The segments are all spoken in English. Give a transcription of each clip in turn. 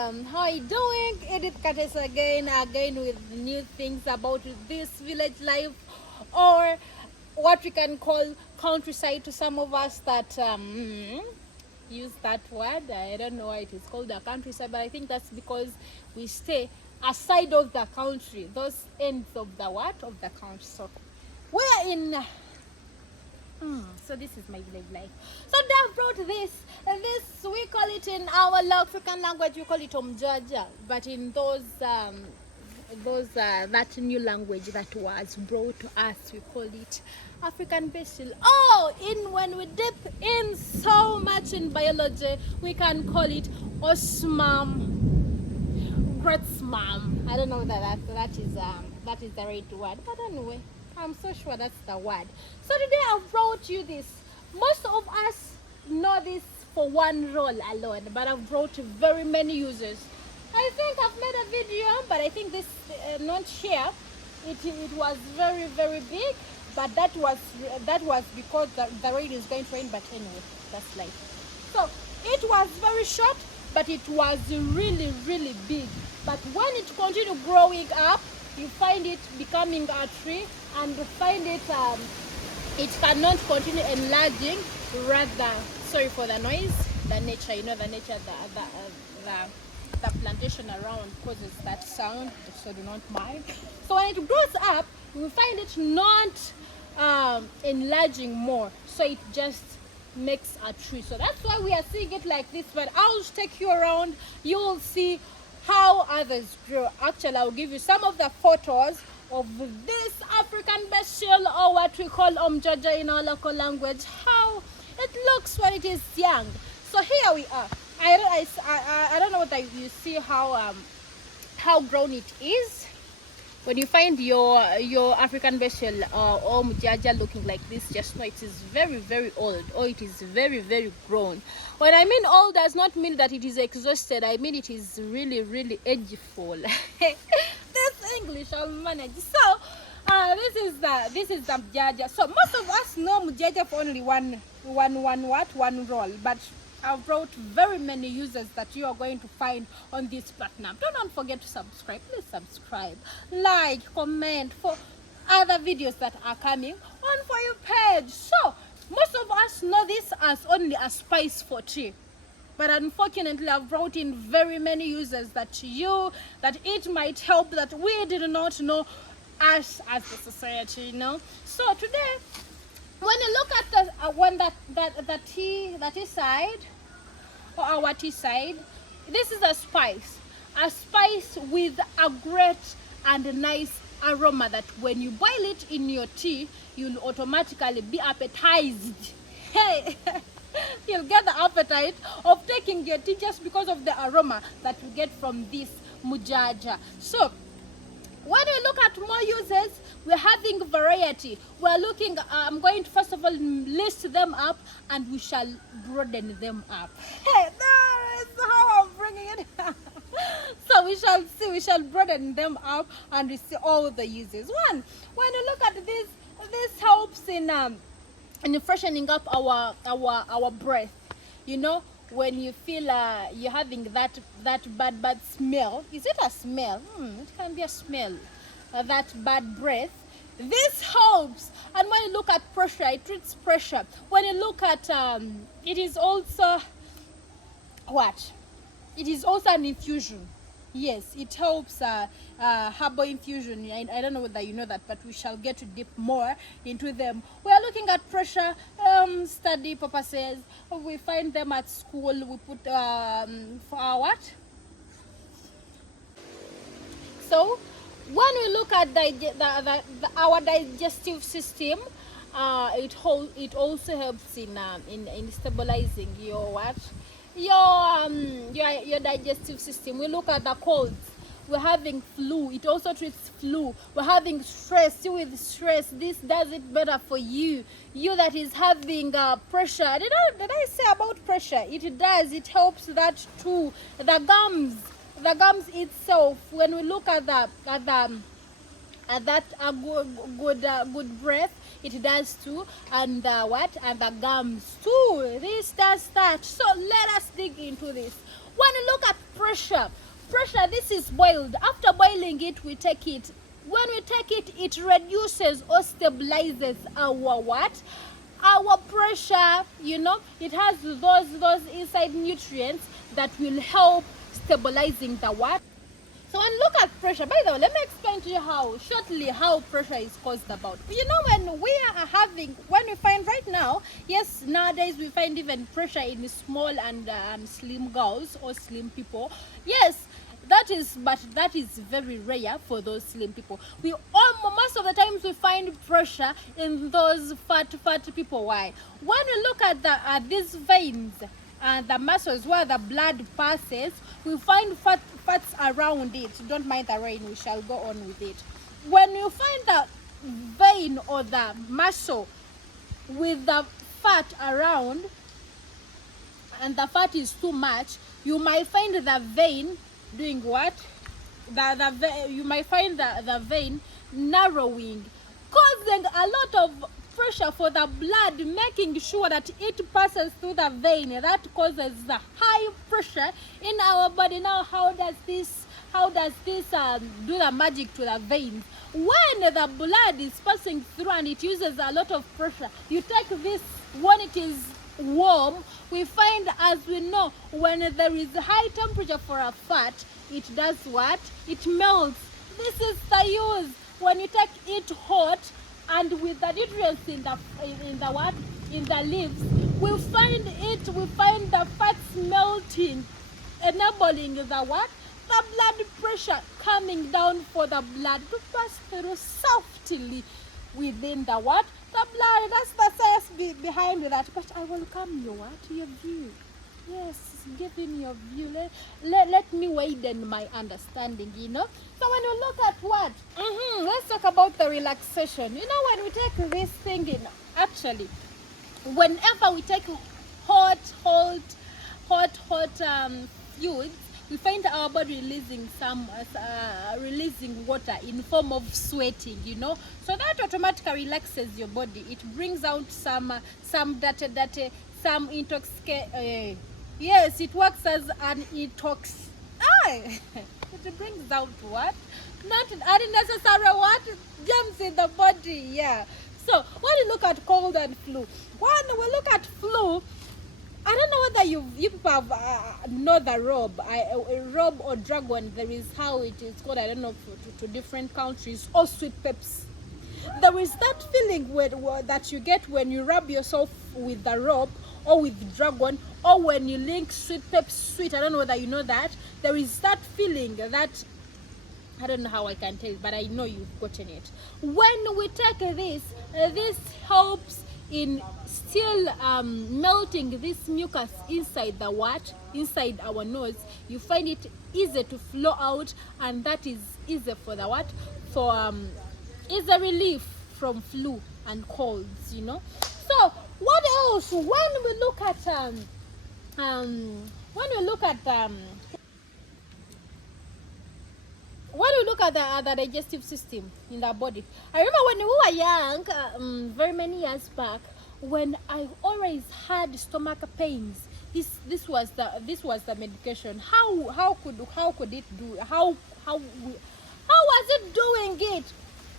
How are you doing? Edith Curtis again with new things about this village life, or what we can call countryside to some of us that use that word. I don't know why it is called the countryside, but I think that's because we stay aside of the country, those ends of the what of the country. So we're in so this is my village life. So Dave brought this. This we call it in our African language, we call it Omujaja, but in that new language that was brought to us, we call it African basil. Oh, in when we dip in so much in biology, we can call it osmum, gretzmum. I don't know that is the right word, but anyway, I'm so sure that's the word. So today I've brought you this. Most of us know this for one role alone, but I've brought very many uses. I think I've made a video, but I think this not here. It was very big, but that was because the rain is going to rain. But anyway, that's life. So it was very short, but it was really big. But when it continued growing up, you find it becoming a tree, and you find it it cannot continue enlarging. Rather, sorry for the noise, the nature, the nature, the plantation around causes that sound, so do not mind. So when it grows up, you will find it not enlarging more, so it just makes a tree. So that's why we are seeing it like this. But I'll take you around, you will see how others grow. Actually, I'll give you some of the photos of this African basil, or what we call Omujaja in our local language, how it looks when it is young. So here we are. I don't know whether you see how grown it is. When you find your African basil or Omujaja looking like this, just know it is very old, or it is very grown. When I mean old, does not mean that it is exhausted. I mean it is really ageful. This English I'll manage. So this is the Mujaja. So most of us know Mujaja for only one role, but I've brought very many users that you are going to find on this platform. Don't forget to subscribe. Please subscribe, like, comment for other videos that are coming on for your page. So most of us know this as only a spice for tea, but unfortunately I've brought in very many users that it might help that we did not know us as a society. So today, when you look at the tea side, or our tea side, this is a spice with a great and nice aroma that when you boil it in your tea, you'll automatically be appetized. Hey, you'll get the appetite of taking your tea just because of the aroma that you get from this Mujaja. So when we look at more uses, we're having variety. We're looking, I'm going to first of all list them up, and we shall broaden them up. Hey, that is how I'm bringing it. So we shall broaden them up, and we see all the uses. One, when you look at this helps in freshening up our breath. When you feel you're having that bad smell. Is it a smell? It can be a smell. That bad breath. This helps. And when you look at pressure, it treats pressure. When you look at it is also what? It is also an infusion. Yes, it helps herbal infusion. I don't know whether you know that, but we shall get to dip more into them. We are looking at pressure study purposes. We find them at school. We put for our what? So when we look at our digestive system, it also helps in stabilizing your what? Your digestive system. We look at the colds. We're having flu. It also treats flu. We're having stress. You with stress, this does it better for you. You that is having pressure. Did I say about pressure? It does. It helps that too. The gums itself. When we look at that good breath, it does too. And the gums too, this does that. So let us dig into this. When you look at pressure, this is boiled. After boiling it, we take it. When we take it, it reduces or stabilizes our what? Our pressure. It has those inside nutrients that will help stabilizing the what? So when look at pressure, by the way, let me explain to you how pressure is caused about. When we find right now, yes, nowadays we find even pressure in small and slim girls or slim people. Yes, but that is very rare for those slim people. Most of the times we find pressure in those fat people. Why? When we look at these veins and the muscles where the blood passes, we find fats around it. Don't mind the rain, we shall go on with it. When you find the vein or the muscle with the fat around and the fat is too much, you might find the vein doing what? You might find the vein narrowing, causing a lot of pressure for the blood, making sure that it passes through the vein. That causes the high pressure in our body. Now, how does this do the magic to the veins? When the blood is passing through and it uses a lot of pressure, you take this when it is warm. We find, as we know, when there is high temperature for a fat, it does what? It melts. This is the use. When you take it hot and with the nutrients in the leaves, we find the fats melting, enabling the blood pressure coming down for the blood to pass through softly within the blood. That's the science behind that. But I welcome your view. Yes, give him your view. Let me widen my understanding, So when you look at what? Let's talk about the relaxation. When we take this thing in, actually, whenever we take hot fluids, we find our body releasing water in form of sweating, So that automatically relaxes your body. It brings out some some intoxicate. Yes, it works as an intox. It brings out what? Not unnecessary what? Germs in the body. Yeah. So when you look at cold and flu, when we look at flu, I don't know whether you people have know the rob or dragon. There is how it is called. I don't know to different countries. Or sweet peps. There is that feeling that you get when you rub yourself with the rope or with dragon, or when you link sweet pep sweet. I don't know whether you know that. There is that feeling that I don't know how I can tell, but I know you've gotten it. When we take this helps in still melting this mucus inside inside our nose. You find it easy to flow out, and that is easy for is a relief from flu and colds, So what else? When we look at the digestive system in the body, I remember when we were young, very many years back, when I always had stomach pains. This was the medication. How could it do? How was it doing it?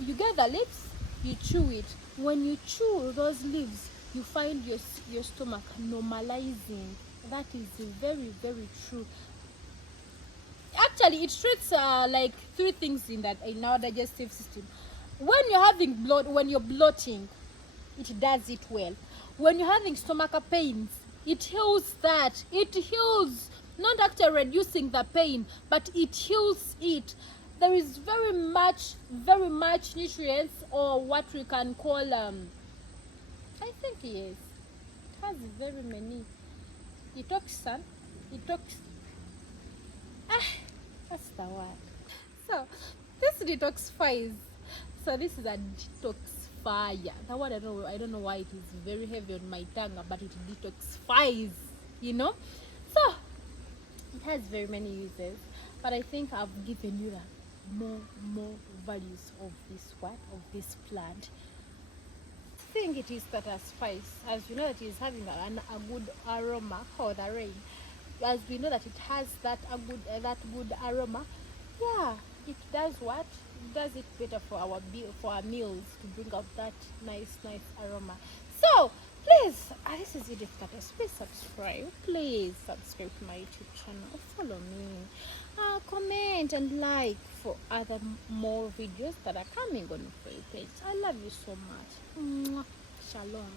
You get the leaves, you chew it. When you chew those leaves, you find your stomach normalizing. That is very, very true. Actually, it treats like three things in our digestive system. When you're bloating, it does it well. When you're having stomach pains, it heals that. It heals, not actually reducing the pain, but it heals it. There is very much nutrients, or what we can call I think yes, it has very many detoxan. That's the word. So this detoxifies. So this is a detoxifier. That word I don't know why it is very heavy on my tongue, but it detoxifies. So it has very many uses, but I think I've given you the more values of this plant. I think it is that a spice, as you know, it is having a good aroma for the rain. as we know that it has that good aroma. Yeah, it does what? It does it better for for our meals, to bring out that nice aroma. So please, this is Edith Katas. Please subscribe. Please subscribe to my YouTube channel. Follow me. Comment and like for other more videos that are coming on my page. I love you so much. Mwah. Shalom.